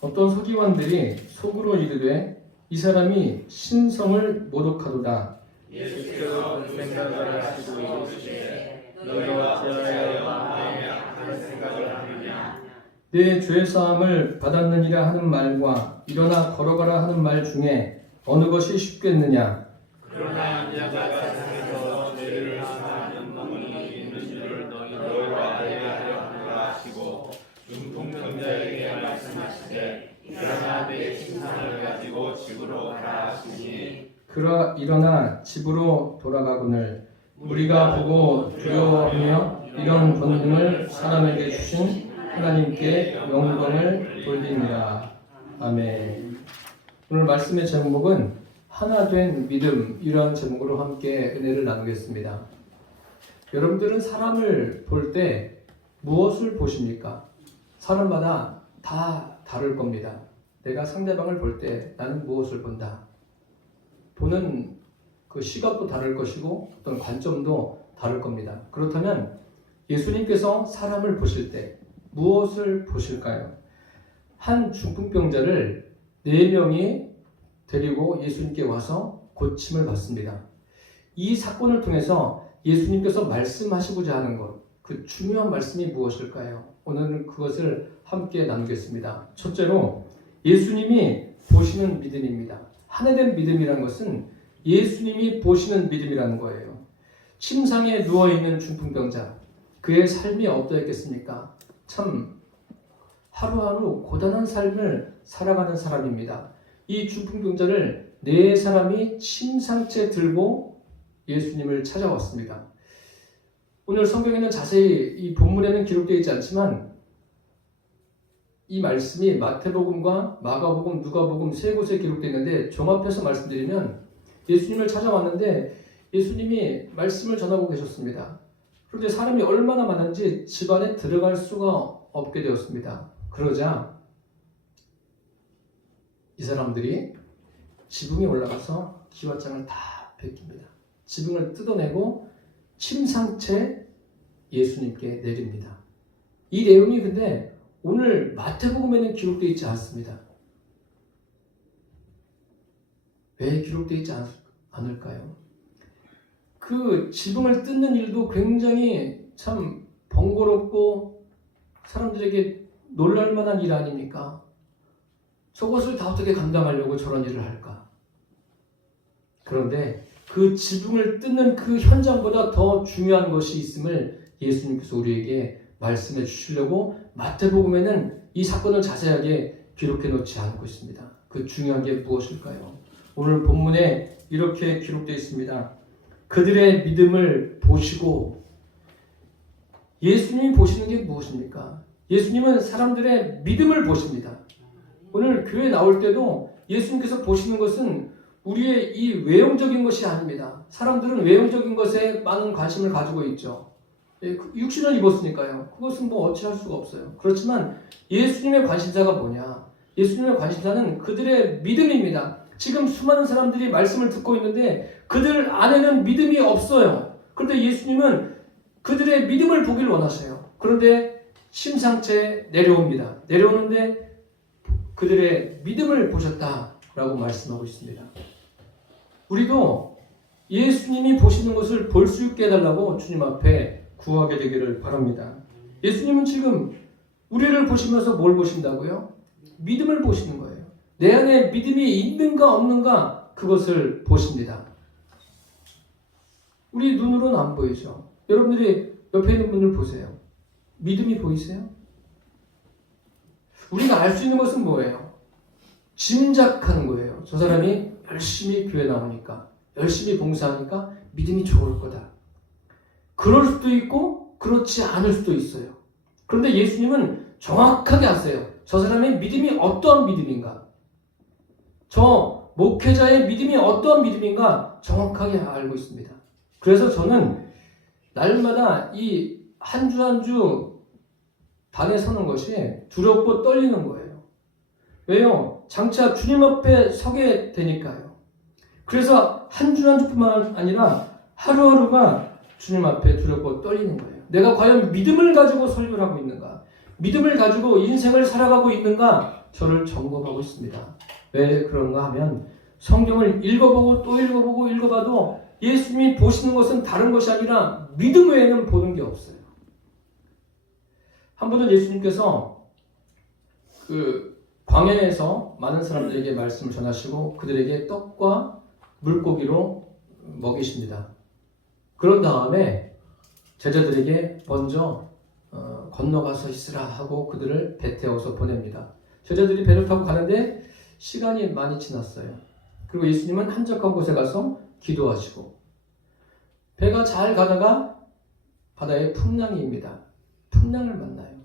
어떤 서기관들이 속으로 이르되 이 사람이 신성을 모독하도다. 예수께서 그 생각을 하시고 이르시되 너희가 어찌하여 마음에 악한 생각을 하느냐. 내 죄사함을 받았느니라 하는 말과 일어나 걸어가라 하는 말 중에 어느 것이 쉽겠느냐. 그러나 자가 세상에서 죄를 사하는 영혼이 있는 줄을 너희가 알아야 하노라 하시고 중풍병자에게 말씀하시되 일어나 내 신상을 가지고 집으로 가라 하시니 일어나 집으로 돌아가거늘 우리가 보고 두려워하며 이런 권능을 사람에게 주신 하나님께 영광을 돌리니라. 아멘. 오늘 말씀의 제목은 하나 된 믿음, 이러한 제목으로 함께 은혜를 나누겠습니다. 여러분들은 사람을 볼 때 무엇을 보십니까? 사람마다 다 다를 겁니다. 내가 상대방을 볼 때 나는 무엇을 본다. 보는 그 시각도 다를 것이고 어떤 관점도 다를 겁니다. 그렇다면 예수님께서 사람을 보실 때 무엇을 보실까요? 한 중풍병자를 4명이 데리고 예수님께 와서 고침을 받습니다. 이 사건을 통해서 예수님께서 말씀하시고자 하는 것, 그 중요한 말씀이 무엇일까요? 오늘은 그것을 함께 나누겠습니다. 첫째로 예수님이 보시는 믿음입니다. 하나 된 믿음이라는 것은 예수님이 보시는 믿음이라는 거예요. 침상에 누워있는 중풍병자, 그의 삶이 어떠했겠습니까? 참 하루하루 고단한 삶을 살아가는 사람입니다. 이 중풍병자를 4사람이 침상째 들고 예수님을 찾아왔습니다. 오늘 성경에는 자세히 이 본문에는 기록되어 있지 않지만 이 말씀이 마태복음과 마가복음, 누가복음 3곳에 기록되어 있는데 종합해서 말씀드리면 예수님을 찾아왔는데 예수님이 말씀을 전하고 계셨습니다. 그런데 사람이 얼마나 많은지 집 안에 들어갈 수가 없게 되었습니다. 그러자 이 사람들이 지붕에 올라가서 기와장을 다 벗깁니다. 지붕을 뜯어내고 침상채 예수님께 내립니다. 이 내용이 근데 오늘 마태복음에는 기록되어 있지 않습니다. 왜 기록되어 있지 않을까요? 그 지붕을 뜯는 일도 굉장히 참 번거롭고 사람들에게 놀랄만한 일 아닙니까? 저것을 다 어떻게 감당하려고 저런 일을 할까? 그런데 그 지붕을 뜯는 그 현장보다 더 중요한 것이 있음을 예수님께서 우리에게 말씀해 주시려고 마태복음에는 이 사건을 자세하게 기록해 놓지 않고 있습니다. 그 중요한 게 무엇일까요? 오늘 본문에 이렇게 기록되어 있습니다. 그들의 믿음을 보시고, 예수님이 보시는 게 무엇입니까? 예수님은 사람들의 믿음을 보십니다. 오늘 교회 나올 때도 예수님께서 보시는 것은 우리의 이 외형적인 것이 아닙니다. 사람들은 외형적인 것에 많은 관심을 가지고 있죠. 육신을 입었으니까요. 그것은 뭐 어찌할 수가 없어요. 그렇지만 예수님의 관심사가 뭐냐? 예수님의 관심사는 그들의 믿음입니다. 지금 수많은 사람들이 말씀을 듣고 있는데 그들 안에는 믿음이 없어요. 그런데 예수님은 그들의 믿음을 보길 원하세요. 그런데 심상채 내려옵니다. 내려오는데 그들의 믿음을 보셨다라고 말씀하고 있습니다. 우리도 예수님이 보시는 것을 볼 수 있게 해달라고 주님 앞에 구하게 되기를 바랍니다. 예수님은 지금 우리를 보시면서 뭘 보신다고요? 믿음을 보시는 거예요. 내 안에 믿음이 있는가 없는가 그것을 보십니다. 우리 눈으로는 안 보이죠. 여러분들이 옆에 있는 분을 보세요. 믿음이 보이세요? 우리가 알 수 있는 것은 뭐예요? 짐작하는 거예요. 저 사람이 열심히 교회 나오니까, 열심히 봉사하니까 믿음이 좋을 거다. 그럴 수도 있고 그렇지 않을 수도 있어요. 그런데 예수님은 정확하게 아세요. 저 사람의 믿음이 어떠한 믿음인가, 저 목회자의 믿음이 어떠한 믿음인가 정확하게 알고 있습니다. 그래서 저는 날마다 이 한 주 한 주 단에 서는 것이 두렵고 떨리는 거예요. 왜요? 장차 주님 앞에 서게 되니까요. 그래서 한 주 한 주뿐만 아니라 하루하루가 주님 앞에 두렵고 떨리는 거예요. 내가 과연 믿음을 가지고 설교를 하고 있는가? 믿음을 가지고 인생을 살아가고 있는가 저를 점검하고 있습니다. 왜 그런가 하면 성경을 읽어보고 또 읽어보고 읽어봐도 예수님이 보시는 것은 다른 것이 아니라 믿음 외에는 보는 게 없어요. 한 번은 예수님께서 그 광야에서 많은 사람들에게 말씀을 전하시고 그들에게 떡과 물고기로 먹이십니다. 그런 다음에 제자들에게 먼저 건너가서 있으라 하고 그들을 배 태워서 보냅니다. 제자들이 배를 타고 가는데 시간이 많이 지났어요. 그리고 예수님은 한적한 곳에 가서 기도하시고 배가 잘 가다가 바다에 풍랑이입니다. 풍랑을 만나요.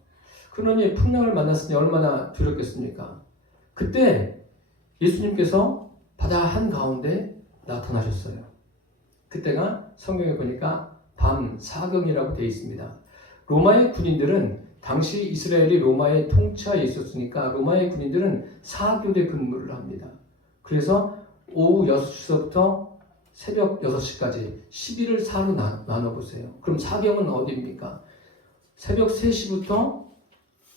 그러니 풍랑을 만났으니 얼마나 두렵겠습니까? 그때 예수님께서 바다 한가운데 나타나셨어요. 그때가 성경에 보니까 밤 사경이라고 되어 있습니다. 로마의 군인들은 당시 이스라엘이 로마의 통치하에 있었으니까 로마의 군인들은 사교대 근무를 합니다. 그래서 오후 6시부터 새벽 6시까지 10일을 4로 나눠보세요. 그럼 사경은 어디입니까? 새벽 3시부터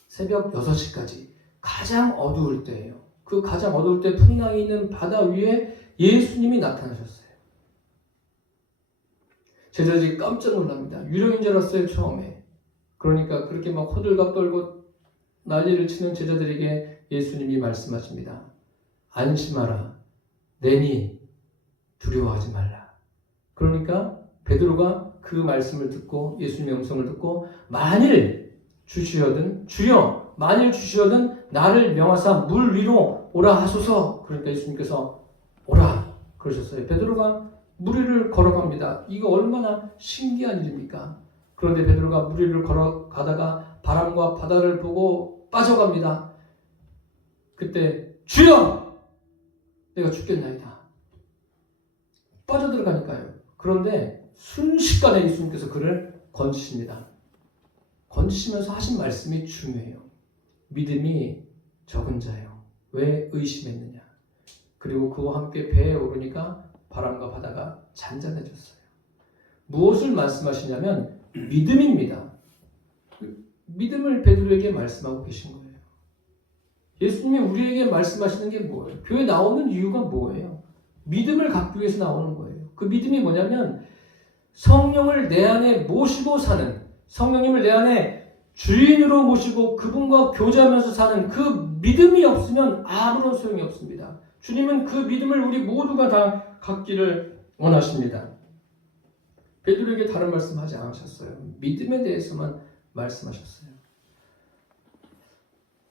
새벽 6시까지 가장 어두울 때예요. 그 가장 어두울 때 풍랑이 있는 바다 위에 예수님이 나타나셨어요. 제자들이 깜짝 놀랍니다. 유령인 줄 알았어요, 처음에. 그러니까 그렇게 막 호들갑 떨고 난리를 치는 제자들에게 예수님이 말씀하십니다. 안심하라. 내니 두려워하지 말라. 그러니까 베드로가 그 말씀을 듣고 예수님의 음성을 듣고 만일 주시거든 주여 만일 주시거든 나를 명하사 물 위로 오라 하소서. 그러니까 예수님께서 오라 그러셨어요. 베드로가 물 위를 걸어갑니다. 이거 얼마나 신기한 일입니까? 그런데 베드로가 물 위를 걸어가다가 바람과 바다를 보고 빠져갑니다. 그때 주여 내가 죽겠나이다. 빠져들어가니까요. 그런데 순식간에 예수님께서 그를 건지십니다. 건지시면서 하신 말씀이 중요해요. 믿음이 적은 자요. 왜 의심했느냐. 그리고 그와 함께 배에 오르니까 바람과 바다가 잔잔해졌어요. 무엇을 말씀하시냐면 믿음입니다. 믿음을 베드로에게 말씀하고 계신 거예요. 예수님이 우리에게 말씀하시는 게 뭐예요? 교회 나오는 이유가 뭐예요? 믿음을 갖기 위해서 나오는 거예요. 그 믿음이 뭐냐면 성령을 내 안에 모시고 사는, 성령님을 내 안에 주인으로 모시고 그분과 교제하면서 사는 그 믿음이 없으면 아무런 소용이 없습니다. 주님은 그 믿음을 우리 모두가 다 갖기를 원하십니다. 베드로에게 다른 말씀하지 않으셨어요. 믿음에 대해서만 말씀하셨어요.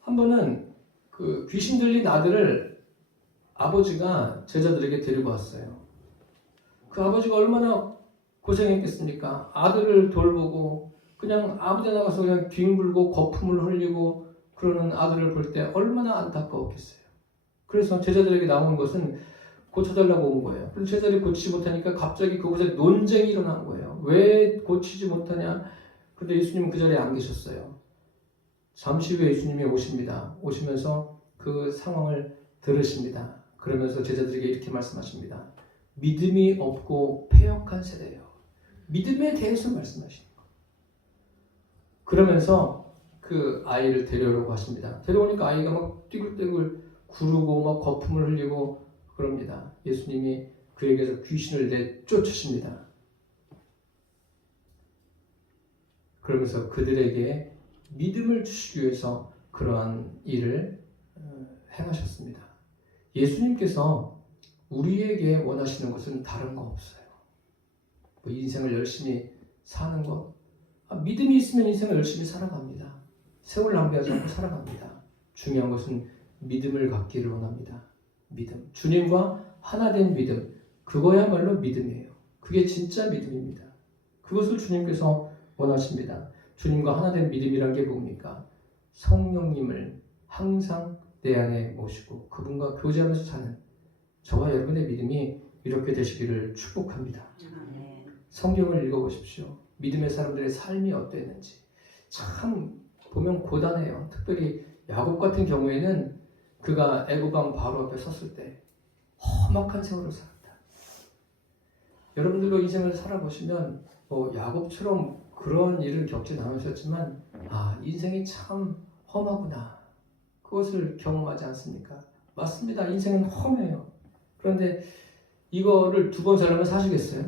한 번은 그 귀신 들린 아들을 아버지가 제자들에게 데리고 왔어요. 그 아버지가 얼마나 고생했겠습니까? 아들을 돌보고 그냥 아무 데 나가서 그냥 뒹굴고 거품을 흘리고 그러는 아들을 볼 때 얼마나 안타까웠겠어요. 그래서 제자들에게 나온 것은 고쳐달라고 온 거예요. 그런데 제자들이 고치지 못하니까 갑자기 그곳에 논쟁이 일어난 거예요. 왜 고치지 못하냐? 그런데 예수님은 그 자리에 안 계셨어요. 잠시 후에 예수님이 오십니다. 오시면서 그 상황을 들으십니다. 그러면서 제자들에게 이렇게 말씀하십니다. 믿음이 없고 패역한 세대예요. 믿음에 대해서 말씀하시는 거예요. 그러면서 그 아이를 데려오라고 하십니다. 데려오니까 아이가 막 띠굴띠굴 구르고 막 거품을 흘리고 그럽니다. 예수님이 그에게서 귀신을 내쫓으십니다. 그러면서 그들에게 믿음을 주시기 위해서 그러한 일을 행하셨습니다. 예수님께서 우리에게 원하시는 것은 다른 거 없어요. 뭐 인생을 열심히 사는 것, 믿음이 있으면 인생을 열심히 살아갑니다. 세월 낭비하지 않고 살아갑니다. 중요한 것은 믿음을 갖기를 원합니다. 믿음, 주님과 하나 된 믿음, 그거야말로 믿음이에요. 그게 진짜 믿음입니다. 그것을 주님께서 원하십니다. 주님과 하나 된 믿음이란 게 뭡니까? 성령님을 항상 내 안에 모시고 그분과 교제하면서 사는 저와 여러분의 믿음이 이렇게 되시기를 축복합니다. 성경을 읽어보십시오. 믿음의 사람들의 삶이 어땠는지 참 보면 고단해요. 특별히 야곱 같은 경우에는 그가 애굽 왕 바로 앞에 섰을 때 험악한 세월을 살았다. 여러분들도 인생을 살아보시면 야곱처럼 그런 일을 겪지 않으셨지만 인생이 참 험하구나. 그것을 경험하지 않습니까? 맞습니다. 인생은 험해요. 그런데 이거를 2번 살려면 사시겠어요?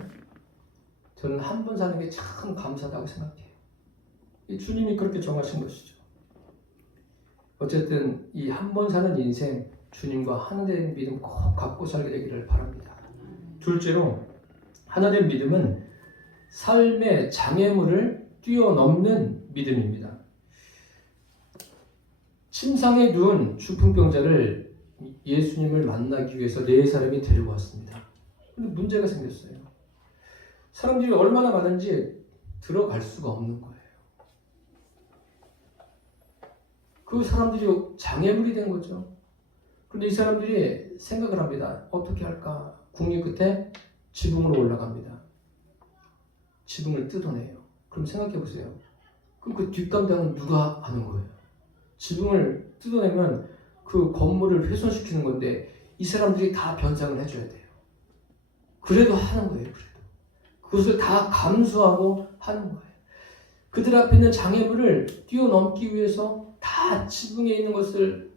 저는 한 번 사는 게 참 감사하다고 생각해요. 이 주님이 그렇게 정하신 것이죠. 어쨌든 이 한 번 사는 인생, 주님과 하나 된 믿음 꼭 갖고 살게 되기를 바랍니다. 둘째로, 하나 된 믿음은 삶의 장애물을 뛰어넘는 믿음입니다. 침상에 누운 중풍병자를 예수님을 만나기 위해서 4사람이 데리고 왔습니다. 근데 문제가 생겼어요. 사람들이 얼마나 많은지 들어갈 수가 없는 거예요. 그 사람들이 장애물이 된 거죠. 그런데 이 사람들이 생각을 합니다. 어떻게 할까? 궁리 끝에 지붕으로 올라갑니다. 지붕을 뜯어내요. 그럼 생각해 보세요. 그럼 그 뒷감당은 누가 하는 거예요? 지붕을 뜯어내면 그 건물을 훼손시키는 건데 이 사람들이 다 변상을 해줘야 돼요. 그래도 하는 거예요. 그것을 다 감수하고 하는 거예요. 그들 앞에 있는 장애물을 뛰어넘기 위해서 다 지붕에 있는 것을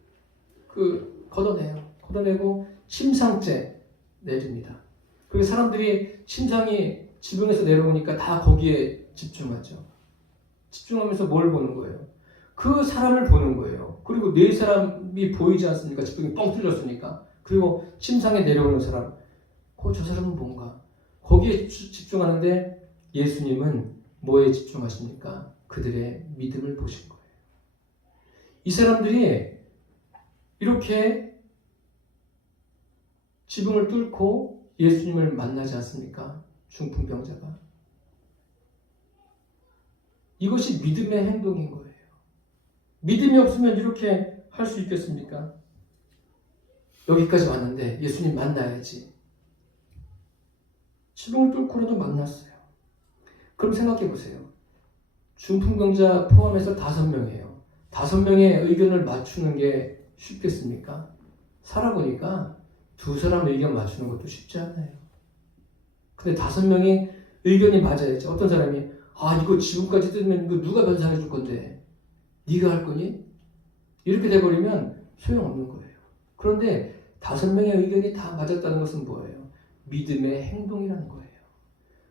걷어내고 침상째 내립니다. 그리고 사람들이 침상이 지붕에서 내려오니까 다 거기에 집중하죠. 집중하면서 뭘 보는 거예요? 그 사람을 보는 거예요. 그리고 4사람이 보이지 않습니까? 지붕이 뻥 뚫렸으니까. 그리고 침상에 내려오는 사람. 저 사람은 뭔가? 거기에 집중하는데 예수님은 뭐에 집중하십니까? 그들의 믿음을 보신 거예요. 이 사람들이 이렇게 지붕을 뚫고 예수님을 만나지 않습니까? 중풍병자가. 이것이 믿음의 행동인 거예요. 믿음이 없으면 이렇게 할 수 있겠습니까? 여기까지 왔는데 예수님 만나야지. 지붕을 뚫고라도 만났어요. 그럼 생각해 보세요. 중풍병자 포함해서 5명이에요. 5명의 의견을 맞추는 게 쉽겠습니까? 살아보니까 2사람 의견 맞추는 것도 쉽지 않아요. 근데 5명이 의견이 맞아야지. 어떤 사람이 이거 지붕까지 뜯으면 이거 누가 변상해 줄 건데 네가 할 거니? 이렇게 돼버리면 소용없는 거예요. 그런데 5명의 의견이 다 맞았다는 것은 뭐예요? 믿음의 행동이라는 거예요.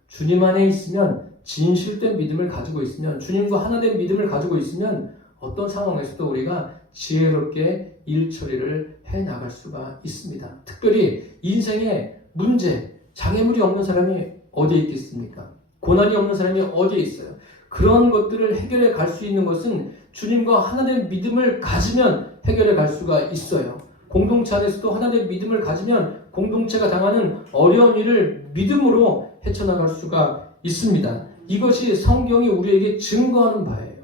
주님 안에 있으면, 진실된 믿음을 가지고 있으면, 주님과 하나 된 믿음을 가지고 있으면 어떤 상황에서도 우리가 지혜롭게 일 처리를 해나갈 수가 있습니다. 특별히 인생에 문제, 장애물이 없는 사람이 어디에 있겠습니까? 고난이 없는 사람이 어디에 있어요? 그런 것들을 해결해 갈 수 있는 것은 주님과 하나 된 믿음을 가지면 해결해 갈 수가 있어요. 공동체 안에서도 하나 된 믿음을 가지면 공동체가 당하는 어려운 일을 믿음으로 헤쳐나갈 수가 있습니다. 이것이 성경이 우리에게 증거하는 바예요.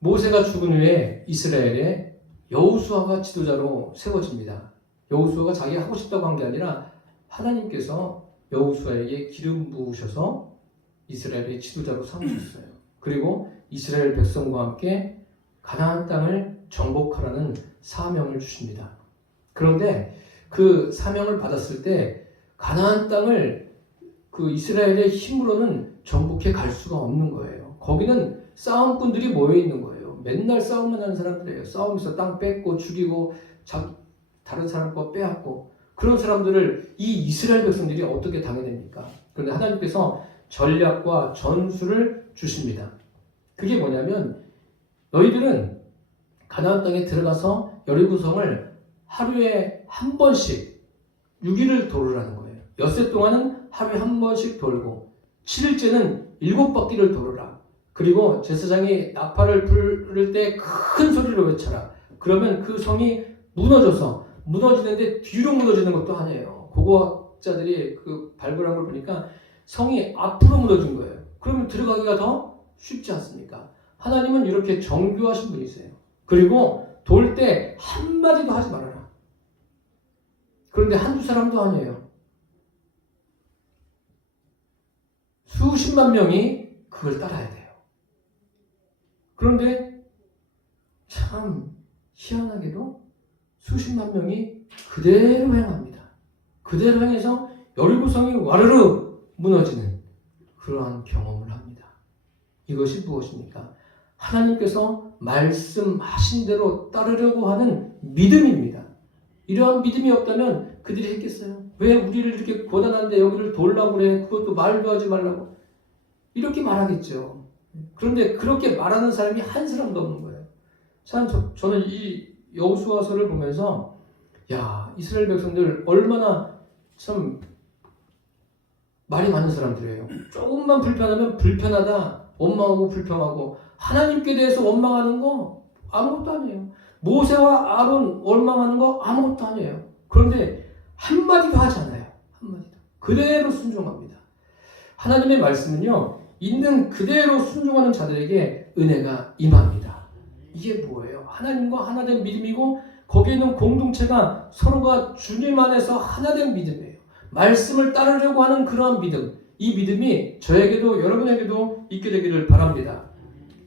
모세가 죽은 후에 이스라엘에 여호수아가 지도자로 세워집니다. 여호수아가 자기가 하고 싶다고 한 게 아니라 하나님께서 여호수아에게 기름 부으셔서 이스라엘의 지도자로 삼으셨어요. 그리고 이스라엘 백성과 함께 가나안 땅을 정복하라는 사명을 주십니다. 그런데 그 사명을 받았을 때 가나안 땅을 그 이스라엘의 힘으로는 정복해 갈 수가 없는 거예요. 거기는 싸움꾼들이 모여 있는 거예요. 맨날 싸움만 하는 사람들이에요. 싸움에서 땅 뺏고 죽이고 다른 사람 거 빼앗고, 그런 사람들을 이 이스라엘 백성들이 어떻게 당해냅니까? 그런데 하나님께서 전략과 전술을 주십니다. 그게 뭐냐면 너희들은 가나안 땅에 들어가서 여리고성을 하루에 한 번씩 6일을 돌으라는 거예요. 엿새 동안은 하루에 한 번씩 돌고 7일째는 7바퀴를 돌으라. 그리고 제사장이 나팔을 부를 때 큰 소리로 외쳐라. 그러면 그 성이 무너지는데 뒤로 무너지는 것도 아니에요. 고고학자들이 그 발굴한 걸 보니까 성이 앞으로 무너진 거예요. 그러면 들어가기가 더 쉽지 않습니까? 하나님은 이렇게 정교하신 분이세요. 그리고 돌 때 한마디도 하지 말아라. 그런데 한두 사람도 아니에요. 수십만 명이 그걸 따라야 돼요. 그런데 참 희한하게도 수십만 명이 그대로 행합니다. 그대로 행해서 여리고성이 와르르 무너지는 그러한 경험을 합니다. 이것이 무엇입니까? 하나님께서 말씀하신 대로 따르려고 하는 믿음입니다. 이러한 믿음이 없다면 그들이 했겠어요? 왜 우리를 이렇게 고단한데 여기를 돌라고 그래? 그것도 말도 하지 말라고. 이렇게 말하겠죠. 그런데 그렇게 말하는 사람이 한 사람도 없는 거예요. 참 저는 이 여호수아서를 보면서 야, 이스라엘 백성들 얼마나 참 말이 많은 사람들이에요. 조금만 불편하면 불편하다, 원망하고 불평하고 하나님께 대해서 원망하는 거 아무것도 아니에요. 모세와 아론 원망하는 거 아무것도 아니에요. 그런데 한마디도 하지 않아요. 한마디도. 그대로 순종합니다. 하나님의 말씀은요, 있는 그대로 순종하는 자들에게 은혜가 임합니다. 이게 뭐예요? 하나님과 하나된 믿음이고 거기에 있는 공동체가 서로가 주님 안에서 하나된 믿음이에요. 말씀을 따르려고 하는 그러한 믿음, 이 믿음이 저에게도 여러분에게도 있게 되기를 바랍니다.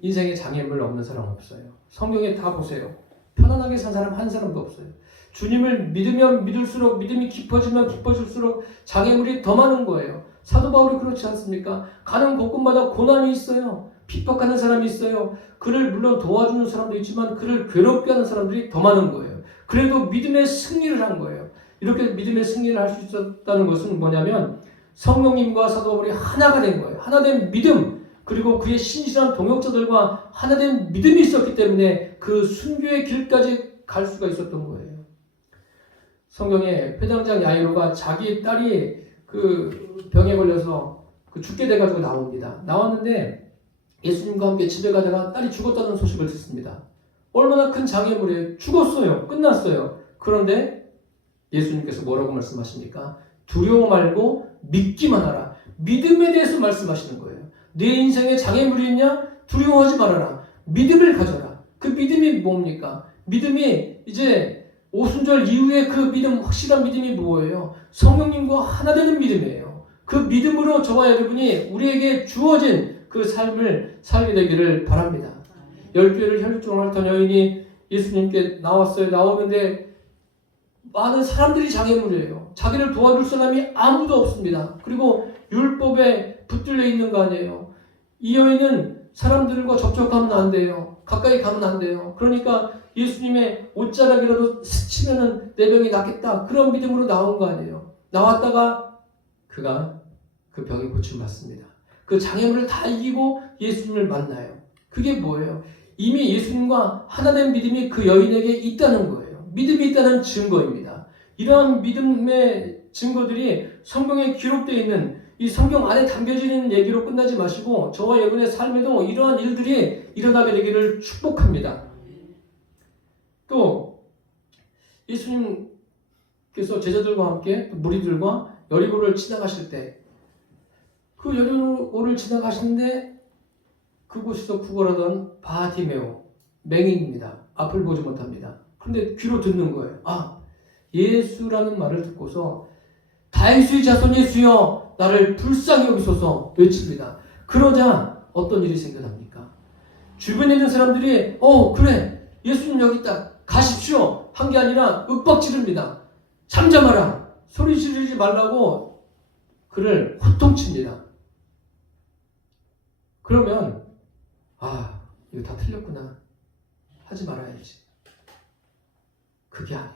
인생에 장애물 없는 사람 없어요. 성경에 다 보세요. 편안하게 산 사람 한 사람도 없어요. 주님을 믿으면 믿을수록 믿음이 깊어지면 깊어질수록 장애물이 더 많은 거예요. 사도 바울이 그렇지 않습니까? 가는 곳곳마다 고난이 있어요. 핍박하는 사람이 있어요. 그를 물론 도와주는 사람도 있지만 그를 괴롭게 하는 사람들이 더 많은 거예요. 그래도 믿음의 승리를 한 거예요. 이렇게 믿음의 승리를 할 수 있었다는 것은 뭐냐면 성령님과 사도 바울이 하나가 된 거예요. 하나된 믿음, 그리고 그의 신실한 동역자들과 하나된 믿음이 있었기 때문에 그 순교의 길까지 갈 수가 있었던 거예요. 성경에 회당장 야이로가 자기 딸이 그 병에 걸려서 죽게 돼가지고 나옵니다. 나왔는데 예수님과 함께 집에 가다가 딸이 죽었다는 소식을 듣습니다. 얼마나 큰 장애물이에요. 죽었어요. 끝났어요. 그런데 예수님께서 뭐라고 말씀하십니까? 두려워 말고 믿기만 하라. 믿음에 대해서 말씀하시는 거예요. 내 인생에 장애물이 있냐? 두려워하지 말아라. 믿음을 가져라. 그 믿음이 뭡니까? 믿음이 이제 오순절 이후에 그 믿음, 확실한 믿음이 뭐예요? 성령님과 하나 되는 믿음이에요. 그 믿음으로 저와 여러분이 우리에게 주어진 그 삶을 살게 되기를 바랍니다. 12회를 혈육종을 앓던 여인이 예수님께 나왔어요. 나오는데 많은 사람들이 장애물이에요. 자기를 도와줄 사람이 아무도 없습니다. 그리고 율법에 붙들려 있는 거 아니에요. 이 여인은 사람들과 접촉하면 안 돼요. 가까이 가면 안 돼요. 그러니까 예수님의 옷자락이라도 스치면은 내 병이 낫겠다. 그런 믿음으로 나온 거 아니에요. 나왔다가 그가 그 병이 고침받습니다. 그 장애물을 다 이기고 예수님을 만나요. 그게 뭐예요? 이미 예수님과 하나된 믿음이 그 여인에게 있다는 거예요. 믿음이 있다는 증거입니다. 이러한 믿음의 증거들이 성경에 기록되어 있는 이 성경 안에 담겨져 있는 얘기로 끝나지 마시고 저와 여러분의 삶에도 이러한 일들이 일어나게 되기를 축복합니다. 또 예수님께서 제자들과 함께 무리들과 여리고를 지나가실 때 그 여리고를 지나가시는데 그곳에서 구걸하던 바티메오, 맹인입니다. 앞을 보지 못합니다. 그런데 귀로 듣는 거예요. 아, 예수라는 말을 듣고서 다윗의 자손 예수여 나를 불쌍히 여기소서 외칩니다. 그러자 어떤 일이 생겨납니까? 주변에 있는 사람들이 그래 예수님 여기 있다 가십시오 한 게 아니라 윽박지릅니다. 잠잠하라 소리 지르지 말라고 그를 호통칩니다. 그러면 이거 다 틀렸구나 하지 말아야지. 그게 아니에요.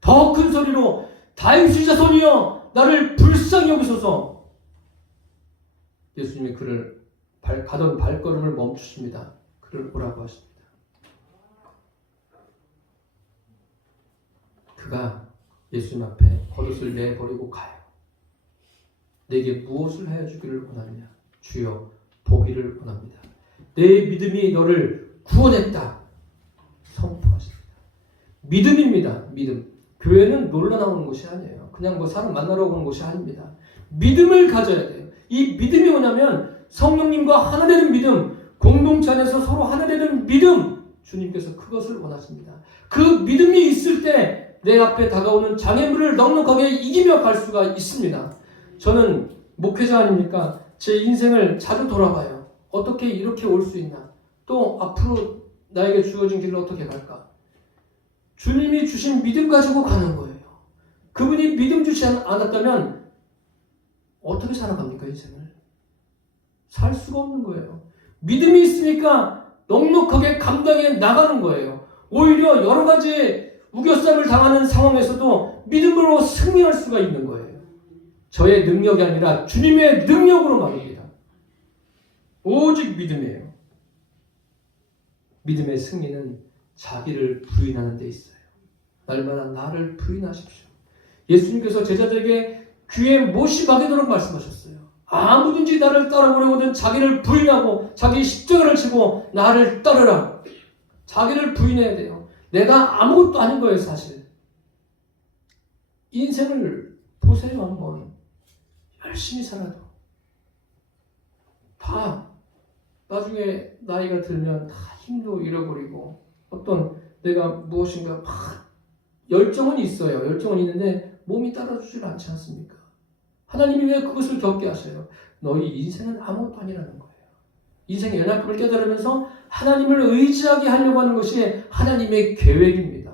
더 큰 소리로 다윗의 자손이여 나를 불쌍히 여기소서. 예수님이 그를 가던 발걸음을 멈추십니다. 그를 보라고 하십니다. 그가 예수님 앞에 겉옷을 내버리고 가요. 내게 무엇을 하여 주기를 원하느냐? 주여 보기를 원합니다. 내 믿음이 너를 구원했다. 선포하십니다. 믿음입니다. 믿음. 교회는 놀러 나오는 곳이 아니에요. 그냥 사람 만나러 오는 곳이 아닙니다. 믿음을 가져야 돼요. 이 믿음이 뭐냐면 성령님과 하나 되는 믿음, 공동체 안에서 서로 하나 되는 믿음, 주님께서 그것을 원하십니다. 그 믿음이 있을 때 내 앞에 다가오는 장애물을 넉넉하게 이기며 갈 수가 있습니다. 저는 목회자 아닙니까? 제 인생을 자주 돌아봐요. 어떻게 이렇게 올 수 있나? 또 앞으로 나에게 주어진 길을 어떻게 갈까? 주님이 주신 믿음 가지고 가는 거예요. 그분이 믿음 주지 않았다면 어떻게 살아갑니까, 인생을? 살 수가 없는 거예요. 믿음이 있으니까 넉넉하게 감당해 나가는 거예요. 오히려 여러 가지 우겨쌈을 당하는 상황에서도 믿음으로 승리할 수가 있는 거예요. 저의 능력이 아니라 주님의 능력으로 말입니다. 오직 믿음이에요. 믿음의 승리는 자기를 부인하는 데 있어요. 날마다 나를 부인하십시오. 예수님께서 제자들에게 귀에 못이 박이도록 말씀하셨어요. 아무든지 나를 따라오려거든 자기를 부인하고 자기 십자가를 지고 나를 따르라. 자기를 부인해야 돼요. 내가 아무것도 아닌 거예요, 사실. 인생을 보세요, 한번. 열심히 살아도 다 나중에 나이가 들면 다 힘도 잃어버리고 어떤 내가 무엇인가 막 열정은 있어요. 열정은 있는데 몸이 따라주질 않지 않습니까? 하나님이 왜 그것을 겪게 하셔요? 너희 인생은 아무것도 아니라는 거예요. 인생의 연약함을 깨달으면서 하나님을 의지하게 하려고 하는 것이 하나님의 계획입니다.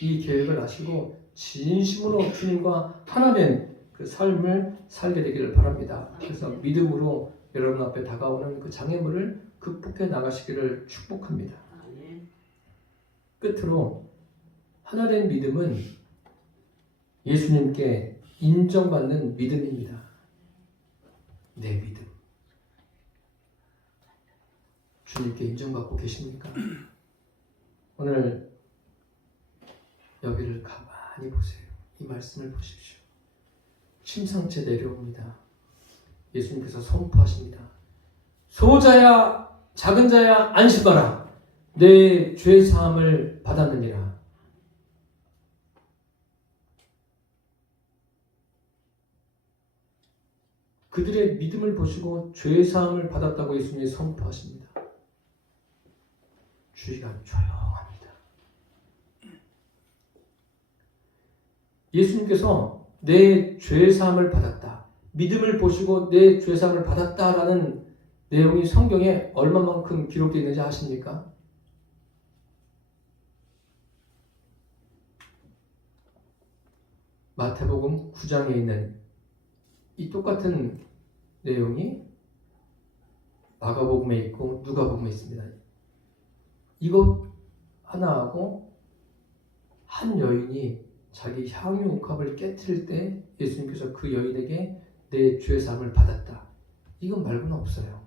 이 계획을 아시고 진심으로 주님과 하나된 그 삶을 살게 되기를 바랍니다. 그래서 믿음으로 여러분 앞에 다가오는 그 장애물을 극복해 나가시기를 축복합니다. 끝으로 하나된 믿음은 예수님께 인정받는 믿음입니다. 내 믿음. 주님께 인정받고 계십니까? 오늘 여기를 가만히 보세요. 이 말씀을 보십시오. 침상째 내려옵니다. 예수님께서 선포하십니다. 소자야 작은 자야 안심하라. 내 죄사함을 받았느니라. 그들의 믿음을 보시고 죄사함을 받았다고 예수님이 선포하십니다. 주의가 조용합니다. 예수님께서 내 죄사함을 받았다. 믿음을 보시고 내 죄사함을 받았다라는 내용이 성경에 얼마만큼 기록되어 있는지 아십니까? 마태복음 9장에 있는 이 똑같은 내용이 마가복음에 있고 누가복음에 있습니다. 이것 하나하고 한 여인이 자기 향유 옥합을 깨뜨릴 때 예수님께서 그 여인에게 내 죄사함을 받았다. 이건 말고는 없어요.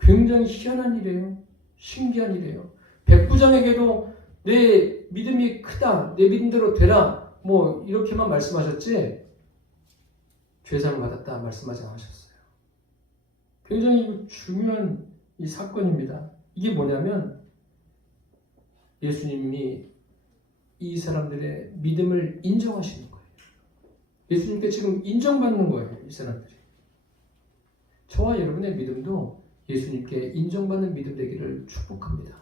굉장히 희한한 일이에요. 신기한 일이에요. 백부장에게도 내 믿음이 크다. 내 믿음대로 되라. 뭐 이렇게만 말씀하셨지 죄사함을 받았다 말씀하지 않으셨어요. 굉장히 중요한 이 사건입니다. 이게 뭐냐면 예수님이 이 사람들의 믿음을 인정하시는 거예요. 예수님께 지금 인정받는 거예요. 이 사람들이. 저와 여러분의 믿음도 예수님께 인정받는 믿음 되기를 축복합니다.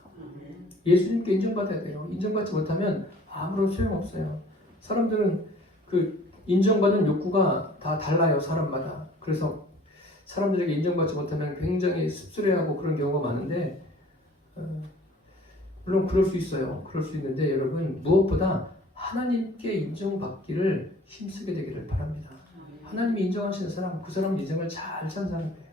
예수님께 인정받아야 돼요. 인정받지 못하면 아무런 소용없어요. 사람들은 그 인정받는 욕구가 다 달라요. 사람마다. 그래서 사람들에게 인정받지 못하면 굉장히 씁쓸해하고 그런 경우가 많은데 물론 그럴 수 있어요. 그럴 수 있는데 여러분 무엇보다 하나님께 인정받기를 힘쓰게 되기를 바랍니다. 하나님이 인정하시는 사람, 그 사람 인생을 잘 산 사람이에요.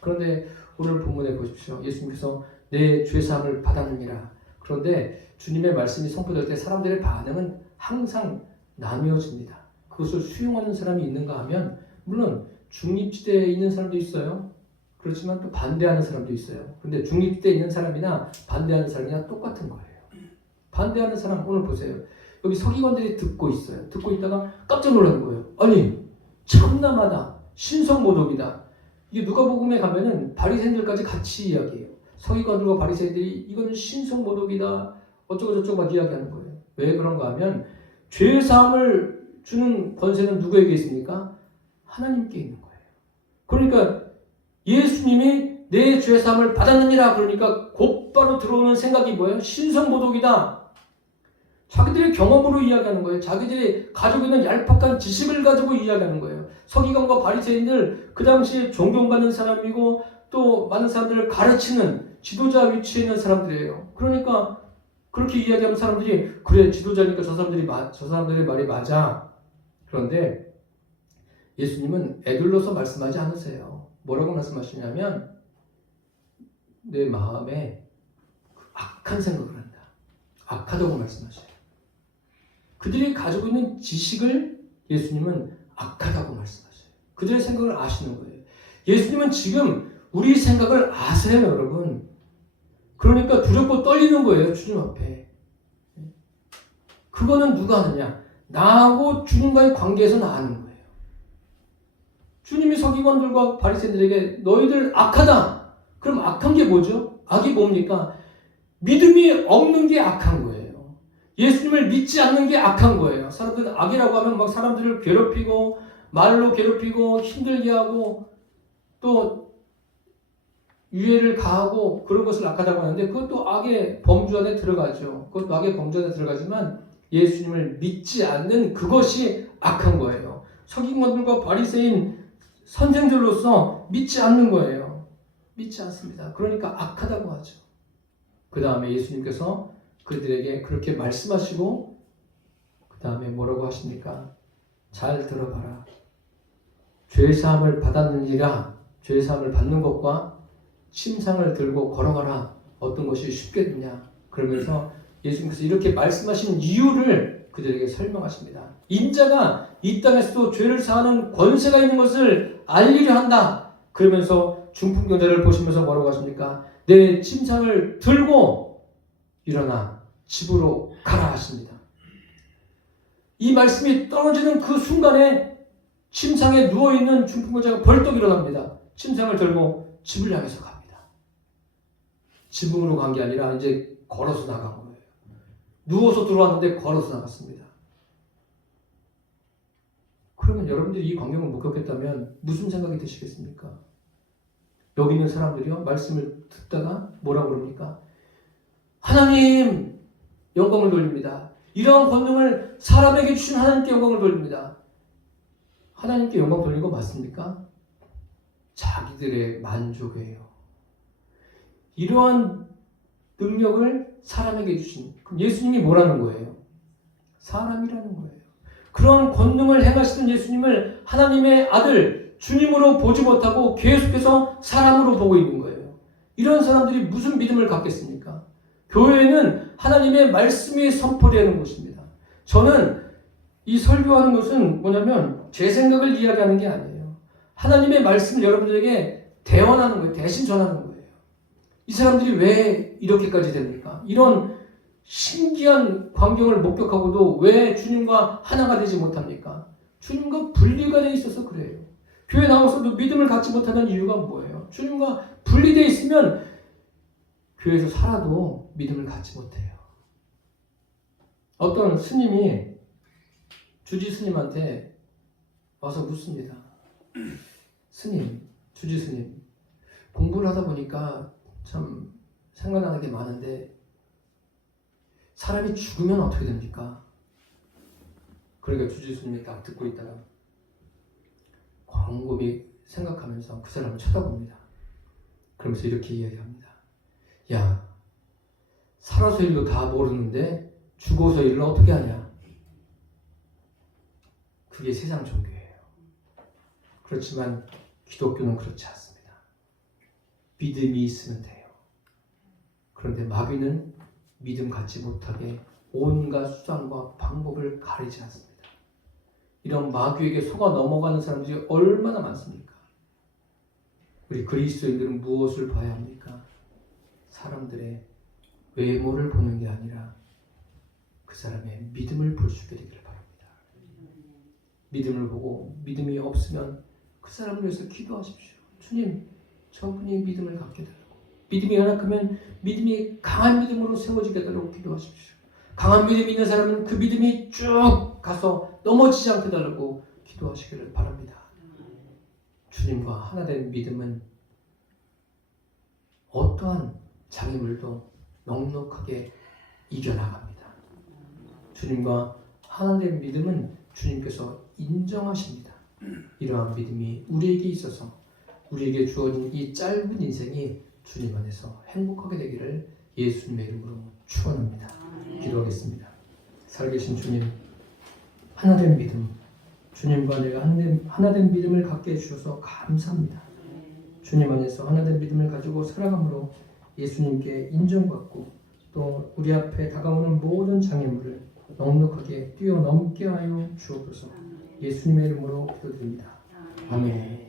그런데 오늘 본문에 보십시오. 예수님께서 내 죄사함을 받았느니라. 그런데 주님의 말씀이 선포될 때 사람들의 반응은 항상 나뉘어집니다. 그것을 수용하는 사람이 있는가 하면 물론 중립지대에 있는 사람도 있어요. 그렇지만 또 반대하는 사람도 있어요. 그런데 중립지대에 있는 사람이나 반대하는 사람이나 똑같은 거예요. 반대하는 사람 오늘 보세요. 여기 서기관들이 듣고 있어요. 듣고 있다가 깜짝 놀라는 거예요. 아니 참남하다. 신성모독이다. 이게 누가복음에 가면은 바리새인들까지 같이 이야기해요. 서기관들과 바리새인들이 이건 신성모독이다. 어쩌고저쩌고 막 이야기하는 거예요. 왜 그런가 하면 죄사함을 주는 권세는 누구에게 있습니까? 하나님께 있는 거예요. 그러니까 예수님이 내 죄사함을 받았느니라 그러니까 곧바로 들어오는 생각이 뭐예요? 신성모독이다. 자기들의 경험으로 이야기하는 거예요. 자기들이 가지고 있는 얄팍한 지식을 가지고 이야기하는 거예요. 서기관과 바리새인들 그 당시에 존경받는 사람이고 또 많은 사람들을 가르치는 지도자 위치에 있는 사람들이에요. 그러니까 그렇게 이야기하면 사람들이 그래 지도자니까 저 사람들의 말이 맞아. 그런데 예수님은 애들로서 말씀하지 않으세요. 뭐라고 말씀하시냐면 내 마음에 악한 생각을 한다. 악하다고 말씀하셔요. 그들이 가지고 있는 지식을 예수님은 악하다고 말씀하셔요. 그들의 생각을 아시는 거예요. 예수님은 지금 우리 생각을 아세요, 여러분. 그러니까 두렵고 떨리는 거예요, 주님 앞에. 그거는 누가 하느냐? 나하고 주님과의 관계에서 나하는 거예요. 주님이 서기관들과 바리새인들에게 너희들 악하다. 그럼 악한 게 뭐죠? 악이 뭡니까? 믿음이 없는 게 악한 거예요. 예수님을 믿지 않는 게 악한 거예요. 사람들은 악이라고 하면 막 사람들을 괴롭히고 말로 괴롭히고 힘들게 하고 또 유해를 가하고 그런 것을 악하다고 하는데 그것도 악의 범주 안에 들어가죠. 그것도 악의 범주 안에 들어가지만 예수님을 믿지 않는 그것이 악한 거예요. 서기관들과 바리새인 선생들로서 믿지 않는 거예요. 믿지 않습니다. 그러니까 악하다고 하죠. 그 다음에 예수님께서 그들에게 그렇게 말씀하시고 그 다음에 뭐라고 하십니까? 잘 들어봐라. 죄사함을 받았느니라. 죄사함을 받는 것과 침상을 들고 걸어가라. 어떤 것이 쉽게 되냐. 그러면서 예수님께서 이렇게 말씀하신 이유를 그들에게 설명하십니다. 인자가 이 땅에서도 죄를 사하는 권세가 있는 것을 알리려 한다. 그러면서 중풍병자를 보시면서 뭐라고 하십니까? 내 침상을 들고 일어나 집으로 가라 하십니다. 이 말씀이 떨어지는 그 순간에 침상에 누워있는 중풍병자가 벌떡 일어납니다. 침상을 들고 집을 향해서 갑니다. 지붕으로 간 게 아니라 이제 걸어서 나간 거예요. 누워서 들어왔는데 걸어서 나갔습니다. 그러면 여러분들이 이 광경을 목격했다면 무슨 생각이 드시겠습니까? 여기 있는 사람들이요, 말씀을 듣다가 뭐라고 그럽니까? 하나님 영광을 돌립니다. 이러한 권능을 사람에게 주신 하나님께 영광을 돌립니다. 하나님께 영광 돌린 거 맞습니까? 자기들의 만족이에요. 이러한 능력을 사람에게 주신, 그럼 예수님이 뭐라는 거예요? 사람이라는 거예요. 그런 권능을 행하시는 예수님을 하나님의 아들 주님으로 보지 못하고 계속해서 사람으로 보고 있는 거예요. 이런 사람들이 무슨 믿음을 갖겠습니까? 교회는 하나님의 말씀이 선포되는 곳입니다. 저는 이 설교하는 것은 뭐냐면 제 생각을 이야기하는 게 아니에요. 하나님의 말씀을 여러분들에게 대언하는 거예요. 대신 전하는 거예요. 이 사람들이 왜 이렇게까지 됩니까? 이런 신기한 광경을 목격하고도 왜 주님과 하나가 되지 못합니까? 주님과 분리가 되어 있어서 그래요. 교회 나와서도 믿음을 갖지 못하는 이유가 뭐예요? 주님과 분리되어 있으면 교회에서 살아도 믿음을 갖지 못해요. 어떤 스님이 주지 스님한테 와서 묻습니다. 스님, 주지 스님, 공부를 하다 보니까 참 생각나는 게 많은데 사람이 죽으면 어떻게 됩니까? 그러니까 주지 스님이 딱 듣고 있다가 곰곰이 생각하면서 그 사람을 쳐다봅니다. 그러면서 이렇게 이야기합니다. 야, 살아서 일도 다 모르는데 죽어서 일을 어떻게 하냐? 그게 세상 종교예요. 그렇지만 기독교는 그렇지 않습니다. 믿음이 있으면 돼요. 그런데 마귀는 믿음 갖지 못하게 온갖 수단과 방법을 가리지 않습니다. 이런 마귀에게 속아 넘어가는 사람들이 얼마나 많습니까? 우리 그리스도인들은 무엇을 봐야 합니까? 사람들의 외모를 보는 게 아니라 그 사람의 믿음을 볼 수 있게 되기를 바랍니다. 믿음을 보고 믿음이 없으면 그 사람을 위해서 기도하십시오. 주님, 저분이 믿음을 갖게 달라고. 믿음이 연약하면 믿음이 강한 믿음으로 세워지게 달라고 기도하십시오. 강한 믿음이 있는 사람은 그 믿음이 쭉 가서 넘어지지 않게 달라고 기도하시기를 바랍니다. 주님과 하나 된 믿음은 어떠한 장애물도 넉넉하게 이겨나갑니다. 주님과 하나 된 믿음은 주님께서 인정하십니다. 이러한 믿음이 우리에게 있어서 우리에게 주어진 이 짧은 인생이 주님 안에서 행복하게 되기를 예수님의 이름으로 축원합니다. 기도하겠습니다. 살아계신 주님, 하나된 믿음 주님과 내가 하나된 믿음을 갖게 해주셔서 감사합니다. 주님 안에서 하나된 믿음을 가지고 살아감으로 예수님께 인정받고 또 우리 앞에 다가오는 모든 장애물을 넉넉하게 뛰어넘게 하여 주옵소서. 예수님의 이름으로 기도드립니다. 아멘.